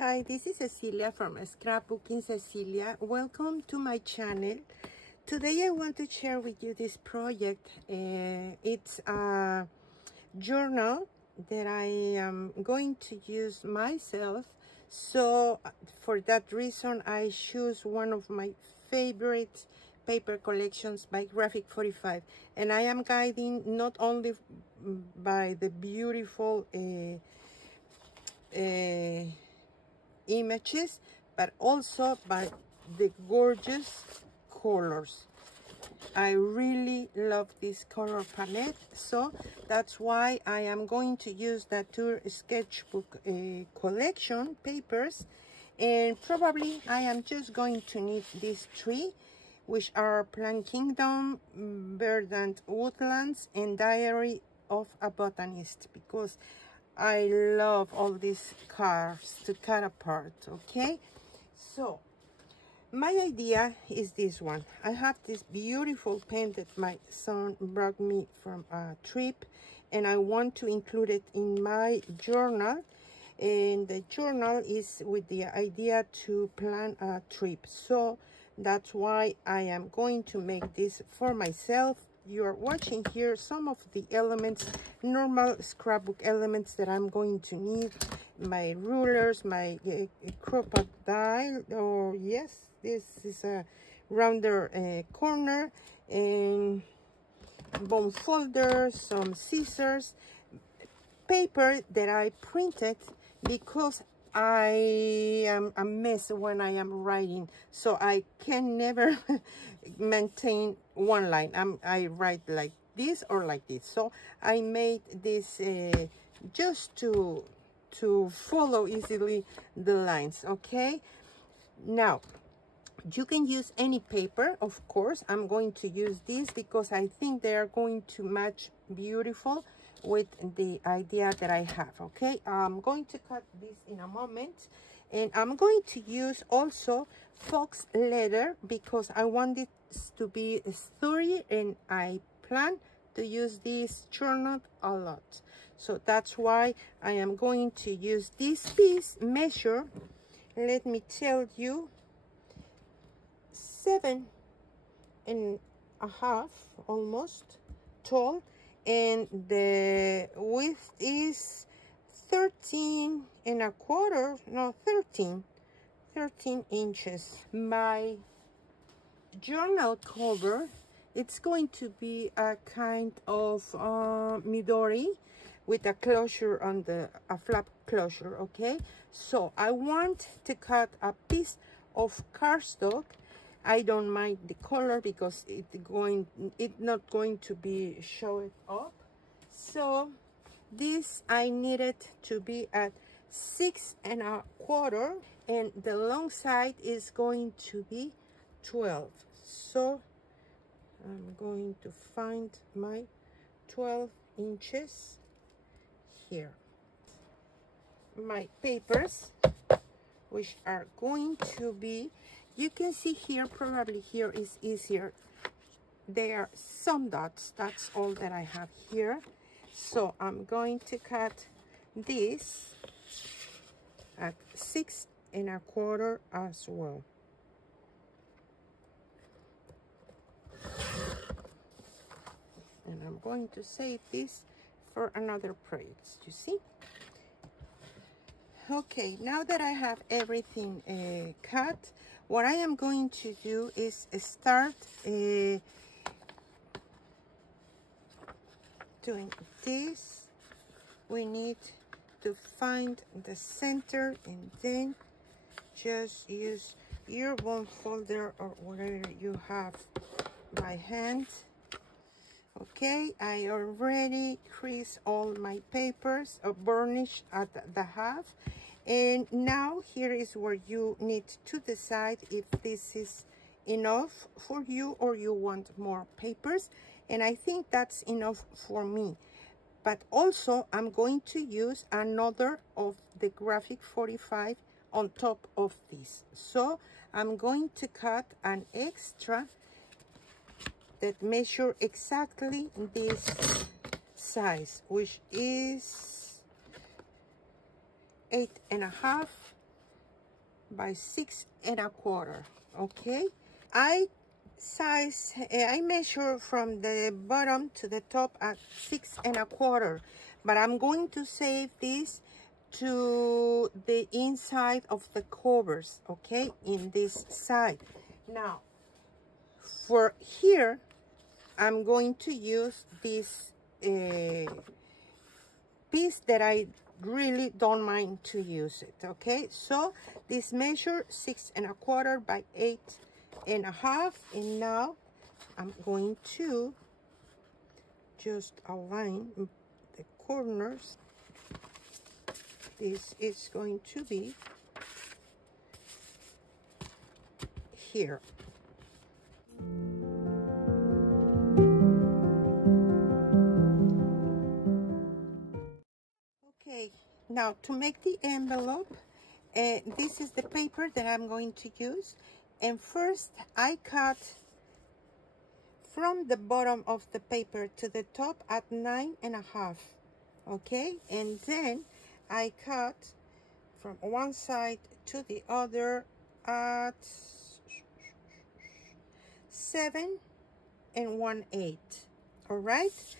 Hi, this is Cecilia from Scrapbooking Cecilia. Welcome to my channel. Today I want to share with you this project. It's a journal that I am going to use myself. So for that reason, I choose one of my favorite paper collections by Graphic 45. And I am guiding not only by the beautiful images, but also by the gorgeous colors. I really love this color palette, so that's why I am going to use the Tour sketchbook collection papers, and probably I am just going to need these three, which are Plant Kingdom, Verdant Woodlands, and Diary of a Botanist, because I love all these cards to cut apart. Okay, so my idea is this one. I have this beautiful pen that my son brought me from a trip, and I want to include it in my journal. And the journal is with the idea to plan a trip, so that's why I am going to make this for myself. You are watching here some of the elements, normal scrapbook elements that I'm going to need. My rulers, my crocodile, or yes, this is a rounder corner, and bone folder, some scissors, paper that I printed because I am a mess when I am writing, so I can never maintain one line. I write like this or like this, so I made this just to follow easily the lines. Okay, now you can use any paper, of course. I'm going to use this because I think they are going to match beautiful with the idea that I have. Okay, I'm going to cut this in a moment, and I'm going to use also Faux leather because I want it to be sturdy, and I plan to use this journal a lot. So that's why I am going to use this piece measure. Let me tell you, 7.5 almost tall, and the width is 13.25, no, 13 inches. My journal cover, it's going to be a kind of Midori with a closure on a flap closure. Okay, so I want to cut a piece of cardstock. I don't mind the color because it's not going to be showed up. So this I needed to be at 6.25, and the long side is going to be 12. So I'm going to find my 12 inches here. My papers, which are going to be, you can see here, probably here is easier. There are some dots, that's all that I have here. So I'm going to cut this at 6.25 as well. And I'm going to save this for another project, you see? Okay, now that I have everything cut, what I am going to do is start doing this. We need to find the center, and then just use your bone folder or whatever you have by hand. Okay, I already creased all my papers, burnished at the half. And now here is where you need to decide if this is enough for you or you want more papers. And I think that's enough for me. But also I'm going to use another of the Graphic 45 on top of this. So I'm going to cut an extra that measure exactly this size, which is 8.5 by 6¼ okay. I measure from the bottom to the top at 6¼ but I'm going to save this to the inside of the covers, okay, in this side. Now for here I'm going to use this piece that I really don't mind to use it, okay. So this measure 6¼ by 8½, and now I'm going to just align the corners. This is going to be here. Okay, now to make the envelope, this is the paper that I'm going to use, and first I cut from the bottom of the paper to the top at 9½, okay, and then I cut from one side to the other at 7 1/8, all right.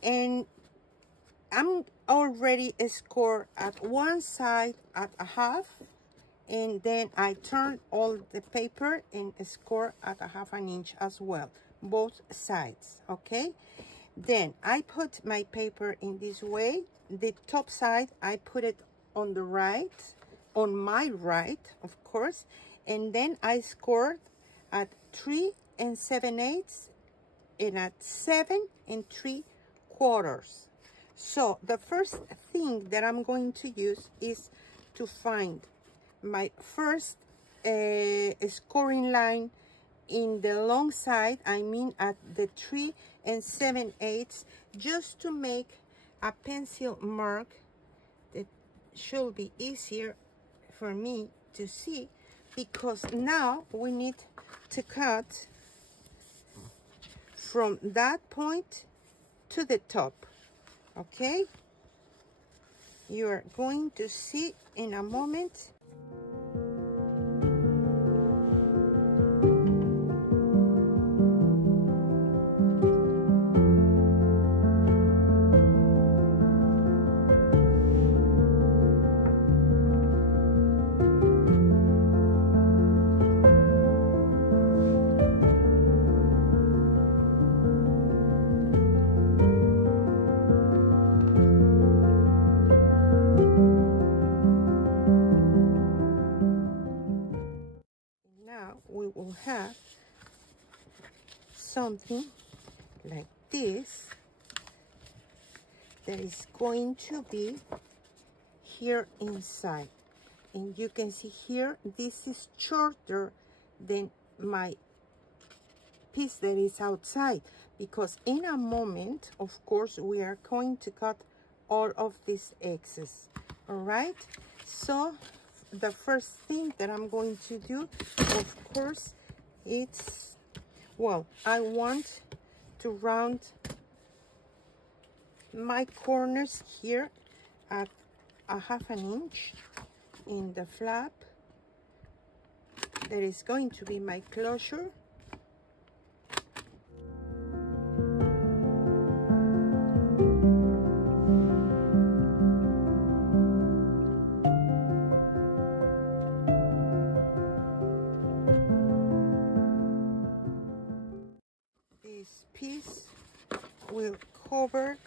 And I'm already scored at one side at a half, and then I turn all the paper and score at 1/2 inch as well, both sides, okay. Then I put my paper in this way. The top side I put it on the right, on my right, of course, and then I scored at 3 7/8 and at 7 3/4. So the first thing that I'm going to use is to find my first scoring line in the long side, I mean at the 3 7/8, just to make a pencil mark that should be easier for me to see, because now we need to cut from that point to the top, okay. You are going to see in a moment. We will have something like this that is going to be here inside, and you can see here this is shorter than my piece that is outside, because in a moment, of course, we are going to cut all of this excess, all right. So the first thing that I'm going to do, of course, it's, well, I want to round my corners here at 1/2 inch in the flap. That is going to be my closure. Piece will cover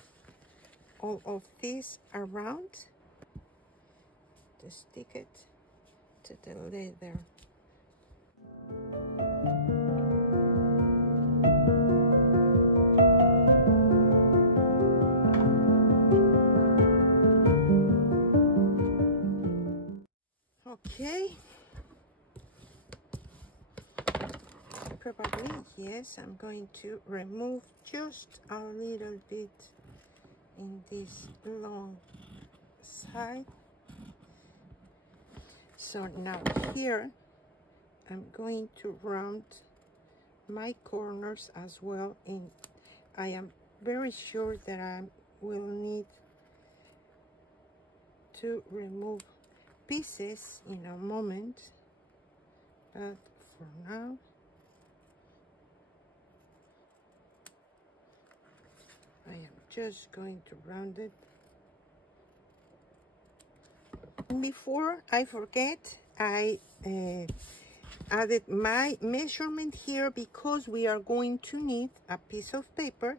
all of this around to stick it to the leather. Okay. Probably, yes, I'm going to remove just a little bit in this long side. So now here I'm going to round my corners as well, and I am very sure that I will need to remove pieces in a moment, but for now I am just going to round it. Before I forget, I added my measurement here because we are going to need a piece of paper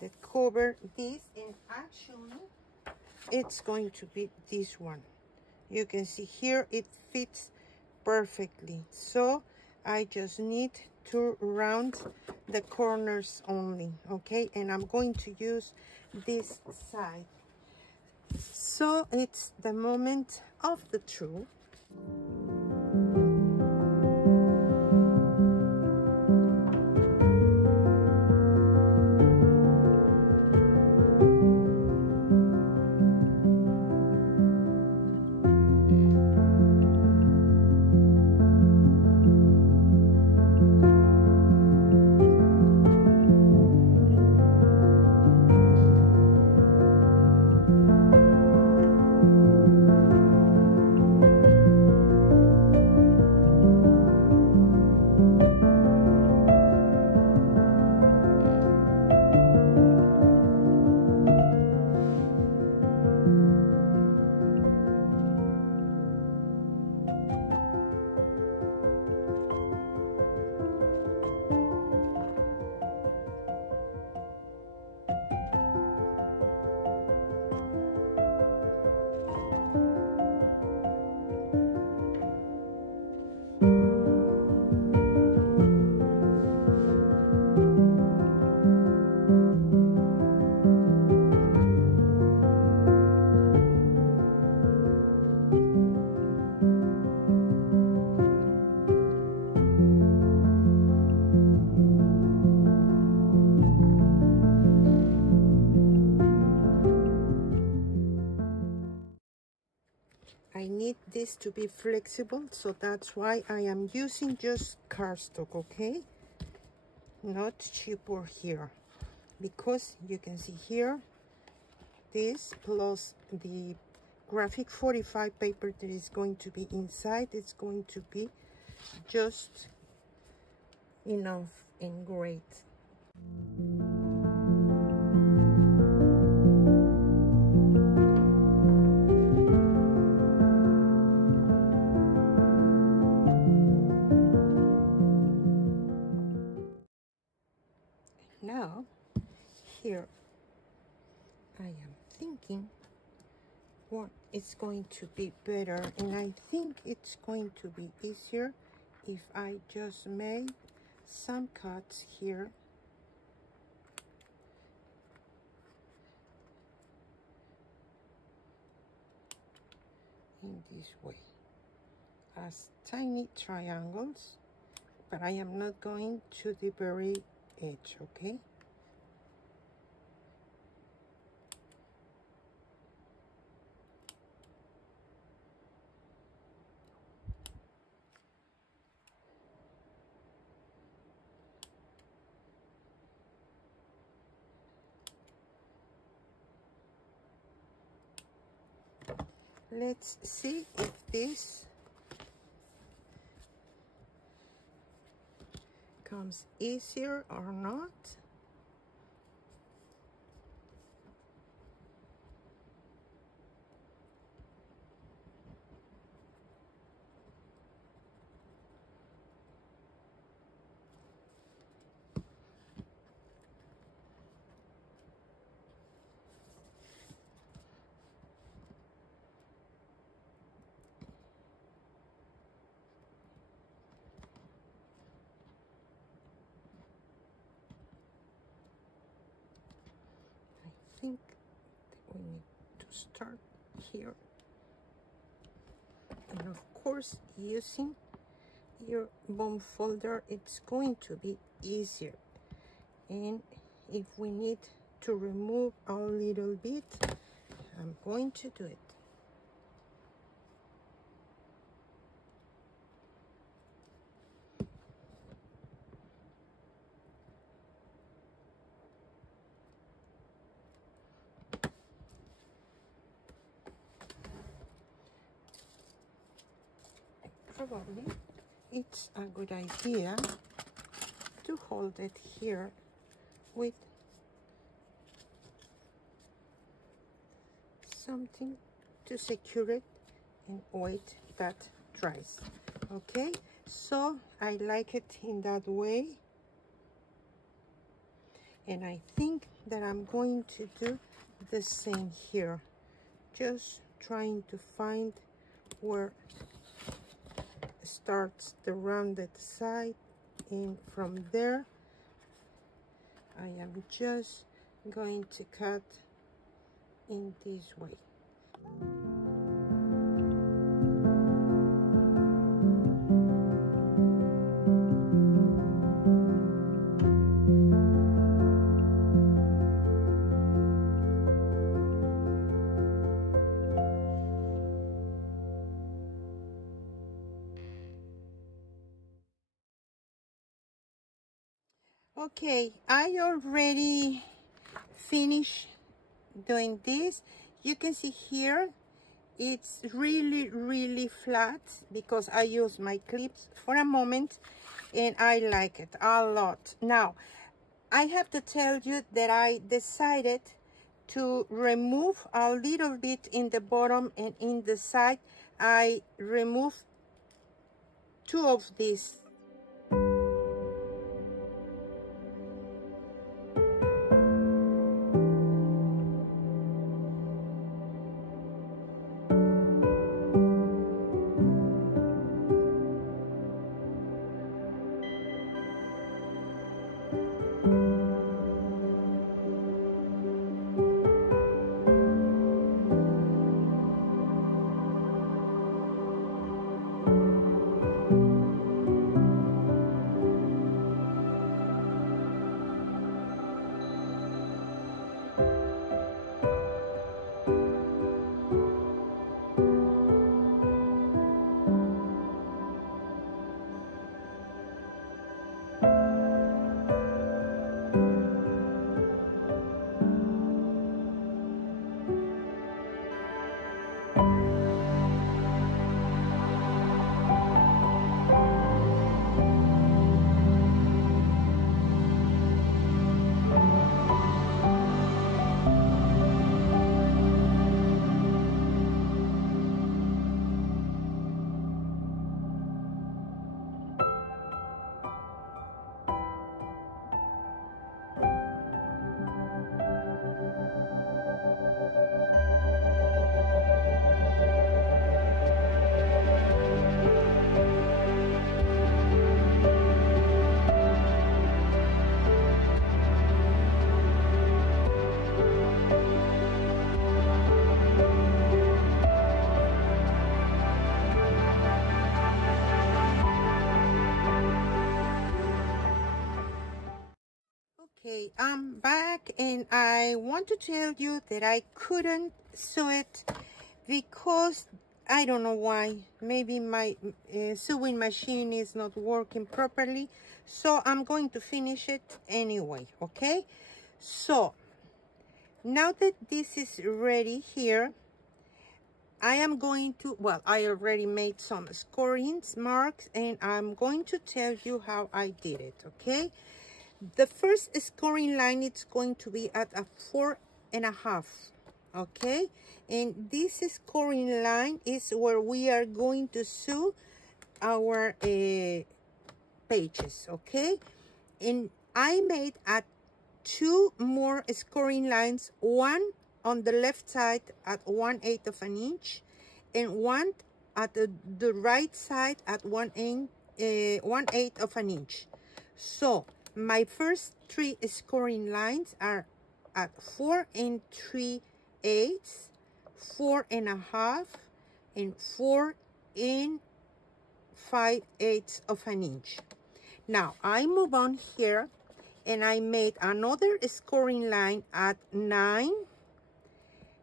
that cover this, and actually it's going to be this one. You can see here it fits perfectly, so I just need to round the corners only, okay? And I'm going to use this side. So it's the moment of the truth. I need this to be flexible, so that's why I am using just cardstock, okay? Not cheaper here, because you can see here, this plus the graphic 45 paper that is going to be inside, it's going to be just enough and great. Now, here, I am thinking what is going to be better, and I think it's going to be easier if I just make some cuts here. In this way, as tiny triangles, but I am not going to the very edge, okay? Let's see if this comes easier or not. I think that we need to start here, and of course using your bone folder it's going to be easier, and if we need to remove a little bit, I'm going to do it. probably it's a good idea to hold it here with something to secure it and wait that dries. Okay, so I like it in that way, and I think that I'm going to do the same here, just trying to find where starts the rounded side, and from there I am just going to cut in this way. Okay, I already finished doing this. You can see here it's really flat because I use my clips for a moment, and I like it a lot. Now I have to tell you that I decided to remove a little bit in the bottom and in the side. I removed 2 of these. Okay, I'm back, and I want to tell you that I couldn't sew it because I don't know why. Maybe my sewing machine is not working properly, so I'm going to finish it anyway. Okay, so now that this is ready here, I am going to, well, I already made some scoring marks, and I'm going to tell you how I did it. Okay, the first scoring line is going to be at a 4.5. Okay, and this scoring line is where we are going to sew our pages. Okay, and I made 2 more scoring lines, one on the left side at 1/8 of an inch, and one at the right side at 1/8 of an inch. So my first 3 scoring lines are at 4 3/8, 4.5, and 4 5/8 of an inch. Now I move on here, and I made another scoring line at 9,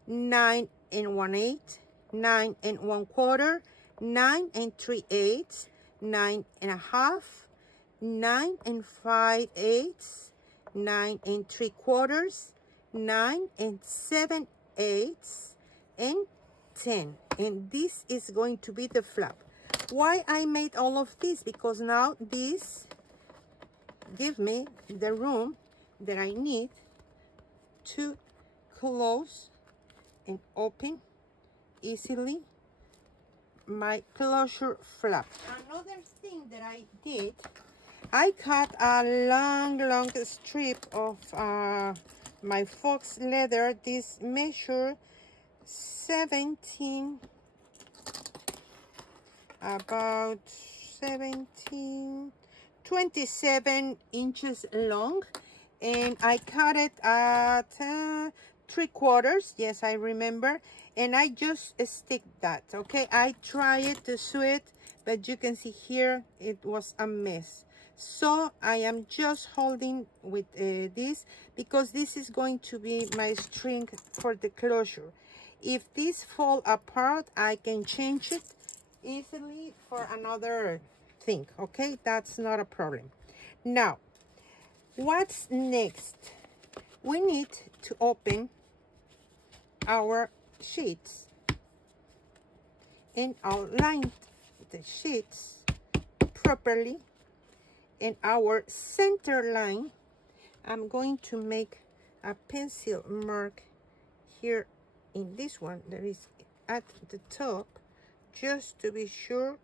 9 1/8, 9 1/4, 9 3/8, 9 1/2, 9 5/8, 9 3/4, 9 7/8, and 10. And this is going to be the flap. Why I made all of this? Because now this give me the room that I need to close and open easily my closure flap. Another thing that I did, I cut a long strip of my Faux leather. This measure 17, about 17, 27 inches long, and I cut it at 3/4. Yes, I remember, and I just stick that. Okay, I tried to sew it, but you can see here it was a mess. So I am just holding with this, because this is going to be my string for the closure. If this fall apart, I can change it easily for another thing. Okay, that's not a problem. Now, what's next? We need to open our sheets and align the sheets properly. In our center line, I'm going to make a pencil mark here in this one that is at the top, just to be sure,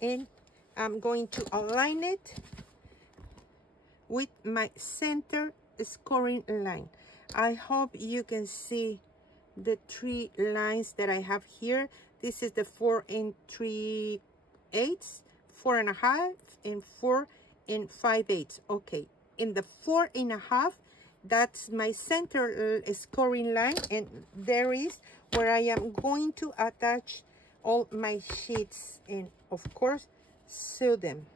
and I'm going to align it with my center scoring line. I hope you can see the 3 lines that I have here. This is the 4 3/8, 4 1/2, and 4 5/8. Okay, in the 4 1/2, that's my center scoring line, and there is where I am going to attach all my sheets and, of course, sew them.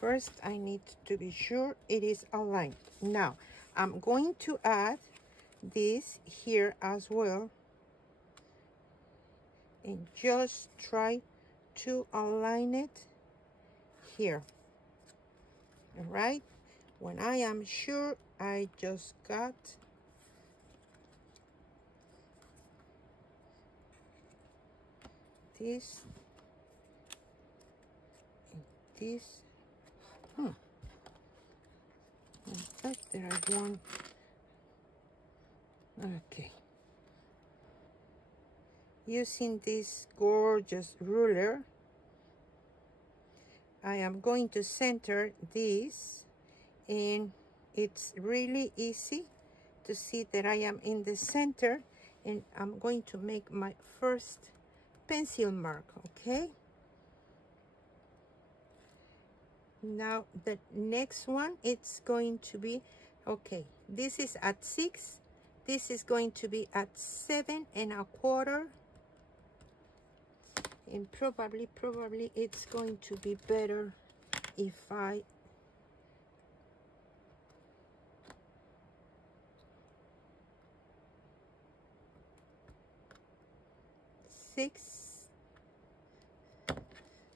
First, I need to be sure it is aligned. Now, I'm going to add this here as well, and just try to align it here. All right, when I am sure, I just got this and this. In fact, there is one. Okay, using this gorgeous ruler, I am going to center this, and it's really easy to see that I am in the center, and I'm going to make my first pencil mark. Okay, now the next one, it's going to be, okay, this is at 6, this is going to be at 7 1/4, and probably it's going to be better if I six,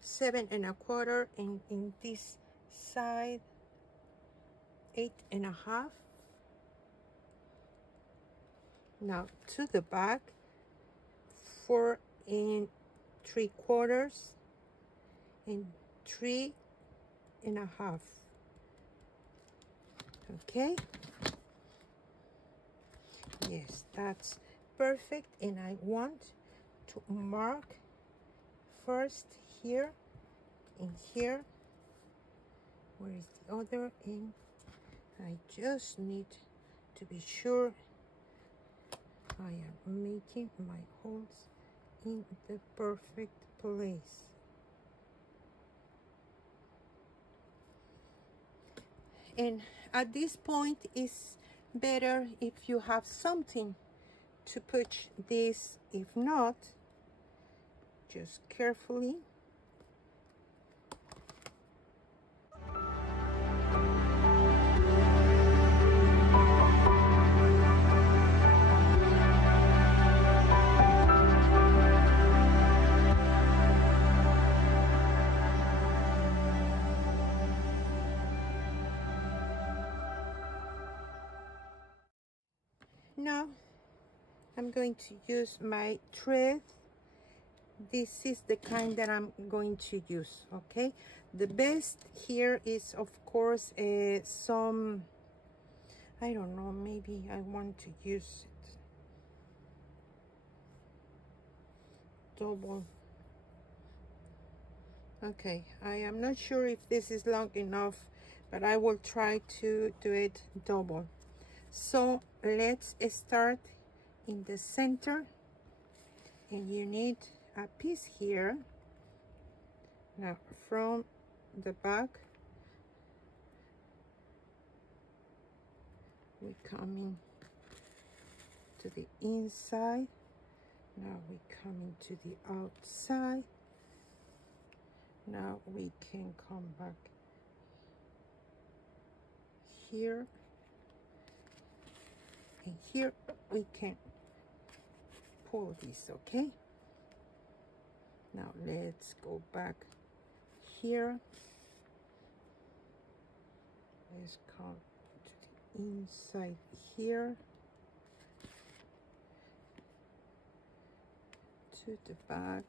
7 1/4, and in this side 8 1/2. Now to the back, 4 3/4 and 3 1/2. Okay, yes, that's perfect. And I want to mark first here and here. Where is the other? And I just need to be sure I am making my holes in the perfect place. And at this point, it's better if you have something to push this. If not, just carefully. Now I'm going to use my thread this is the kind that I'm going to use. Okay, the best here is of course some, I don't know, maybe I want to use it double. Okay, I am not sure if this is long enough, but I will try to do it double. So let's start in the center, and you need a piece here. Now from the back we coming to the inside. Now we coming to the outside. Now we can come back here, and here we can pull this. Okay, now let's go back here. Let's come to the inside here, to the back,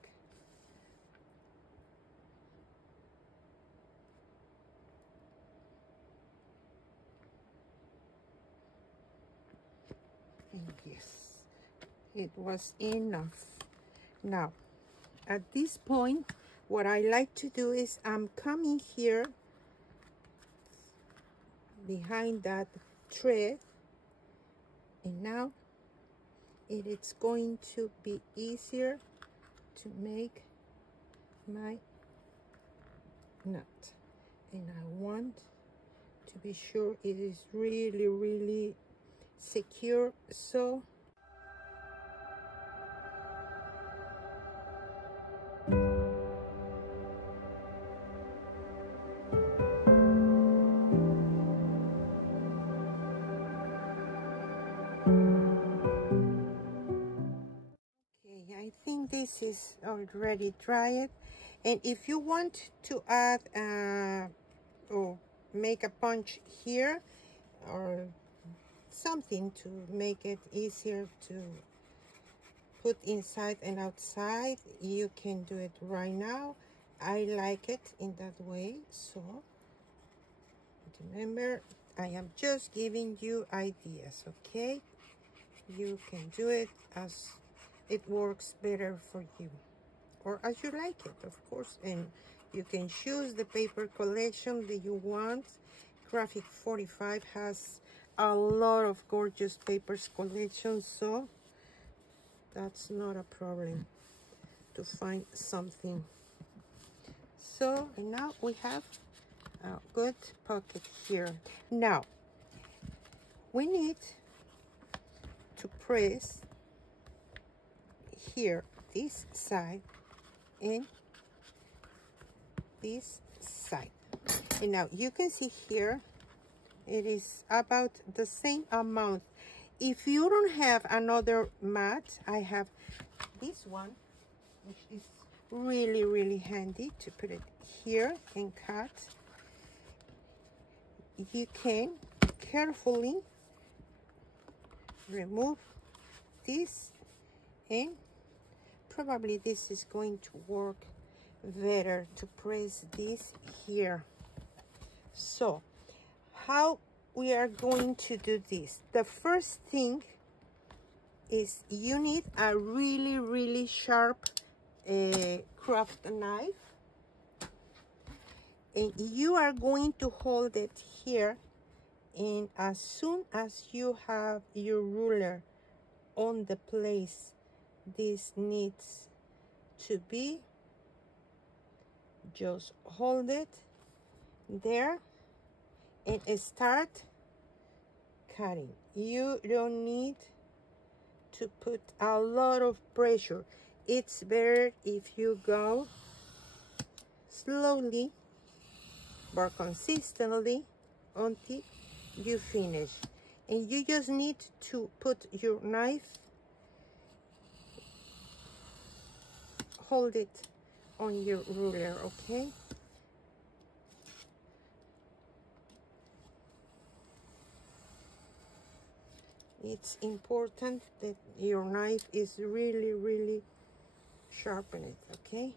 and yes, it was enough. Now at this point, what I like to do is I'm coming here behind that thread, and now it's going to be easier to make my knot, and I want to be sure it is really secure. So I think this is already dried, and if you want to add or make a punch here or something to make it easier to put inside and outside, you can do it right now. I like it in that way. So remember, I am just giving you ideas. Okay, you can do it as it works better for you, or as you like it, of course. And you can choose the paper collection that you want. Graphic 45 has a lot of gorgeous papers collections, so that's not a problem to find something. So, and now we have a good pocket here. Now we need to press here this side and this side, and now you can see here it is about the same amount. If you don't have another mat, I have this one, which is really handy to put it here and cut. You can carefully remove this, and probably this is going to work better to press this here. So how we are going to do this? The first thing is you need a really sharp craft knife, and you are going to hold it here, and as soon as you have your ruler on the place this needs to be, just hold it there and start cutting. You don't need to put a lot of pressure. It's better if you go slowly but consistently until you finish. And you just need to put your knife, hold it on your ruler, okay? It's important that your knife is really sharpen it. Okay,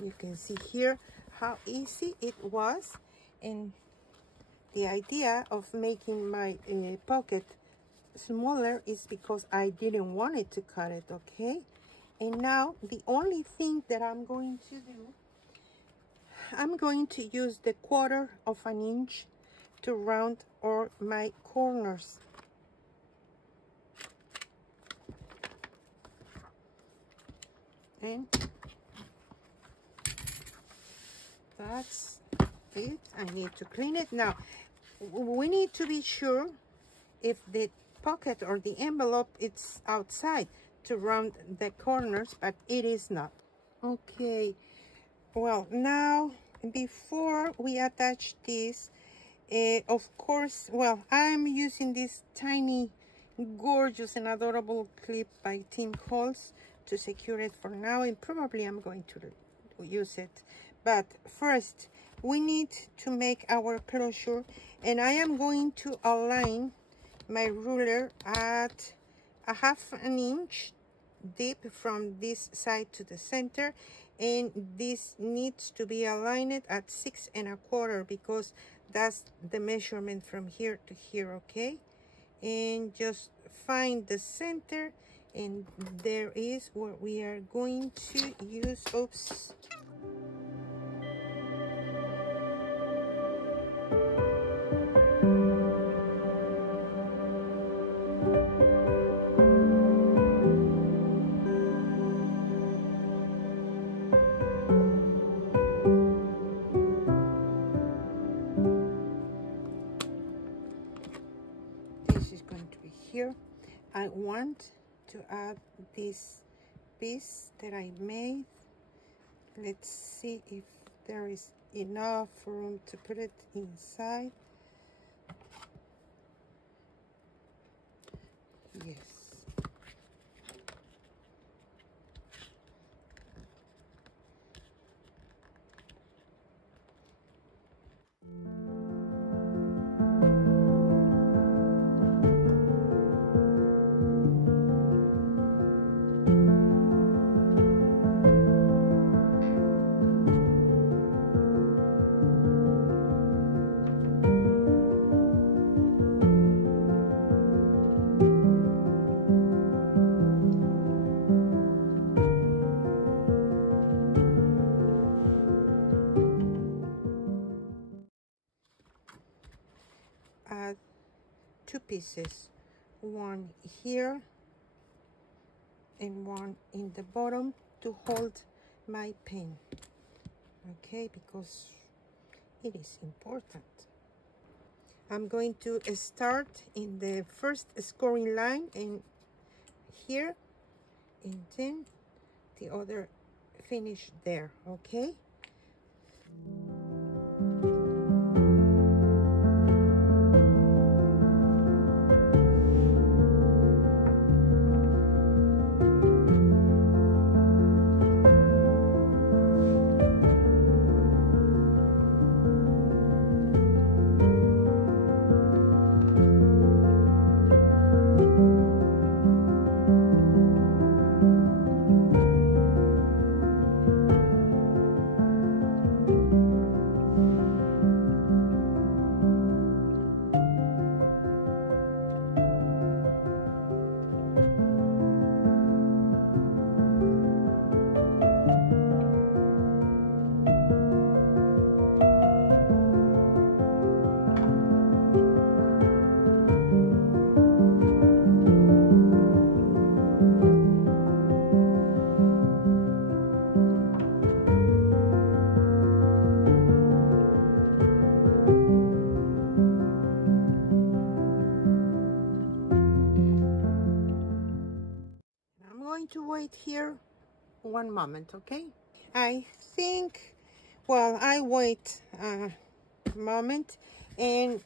you can see here how easy it was, and the idea of making my pocket smaller is because I didn't want it to cut it. Okay, and now the only thing that I'm going to do, I'm going to use the 1/4 of an inch to round all my corners. And that's it. I need to clean it. Now, we need to be sure if the pocket or the envelope it's outside to round the corners, but it is not. Okay, well, now before we attach this, of course, well, I'm using this tiny gorgeous and adorable clip by Tim Holtz to secure it for now, and probably I'm going to use it. But first we need to make our closure, and I am going to align my ruler at 1/2 inch deep from this side to the center, and this needs to be aligned at 6 1/4 because that's the measurement from here to here. Okay, and just find the center, and there is where we are going to use. Oops. This is going to be here. I want to add this piece that I made. Let's see if there is enough room to put it inside. Yes. Add 2 pieces, one here and one in the bottom to hold my pen. Okay, because it is important. I'm going to start in the first scoring line and here, and then the other finish there. Okay. To wait here 1 moment. Okay, I think, well, I wait a moment, and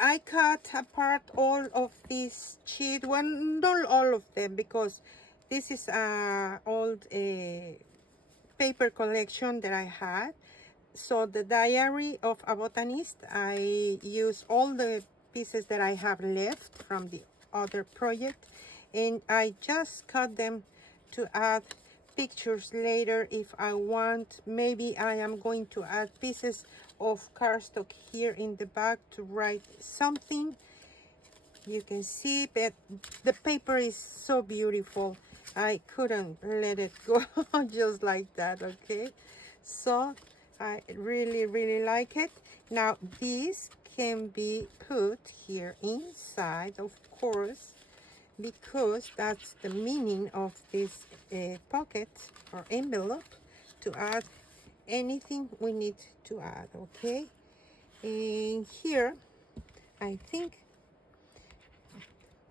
I cut apart all of this sheet. Well, not all of them, because this is a old paper collection that I had. So the diary of a botanist, I use all the pieces that I have left from the other project, and I just cut them to add pictures later if I want. Maybe I am going to add pieces of cardstock here in the back to write something. You can see that the paper is so beautiful. I couldn't let it go just like that, okay? So I really like it. Now this can be put here inside, of course, because that's the meaning of this pocket or envelope, to add anything we need to add, okay? And here I think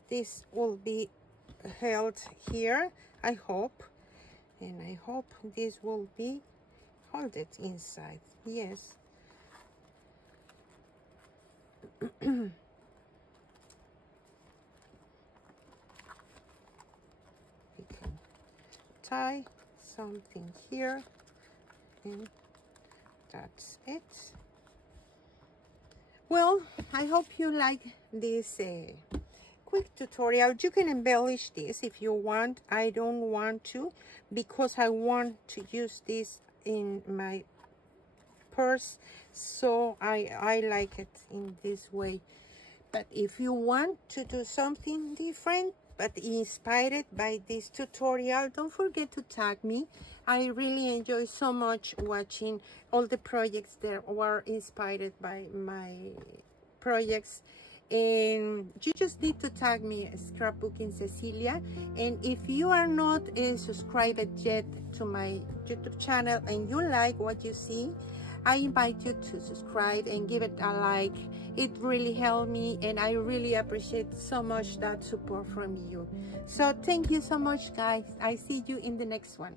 this will be held here, I hope, and I hope this will be held inside. Yes. We can tie something here, and that's it. Well, I hope you like this quick tutorial. You can embellish this if you want. I don't want to, because I want to use this in my purse, so I like it in this way. But if you want to do something different but inspired by this tutorial, don't forget to tag me. I really enjoy so much watching all the projects that were inspired by my projects. And you just need to tag me, Scrapbooking Cecilia. And if you are not subscribed yet to my YouTube channel and you like what you see, I invite you to subscribe and give it a like. It really helped me, and I really appreciate so much that support from you. So thank you so much, guys. I see you in the next one.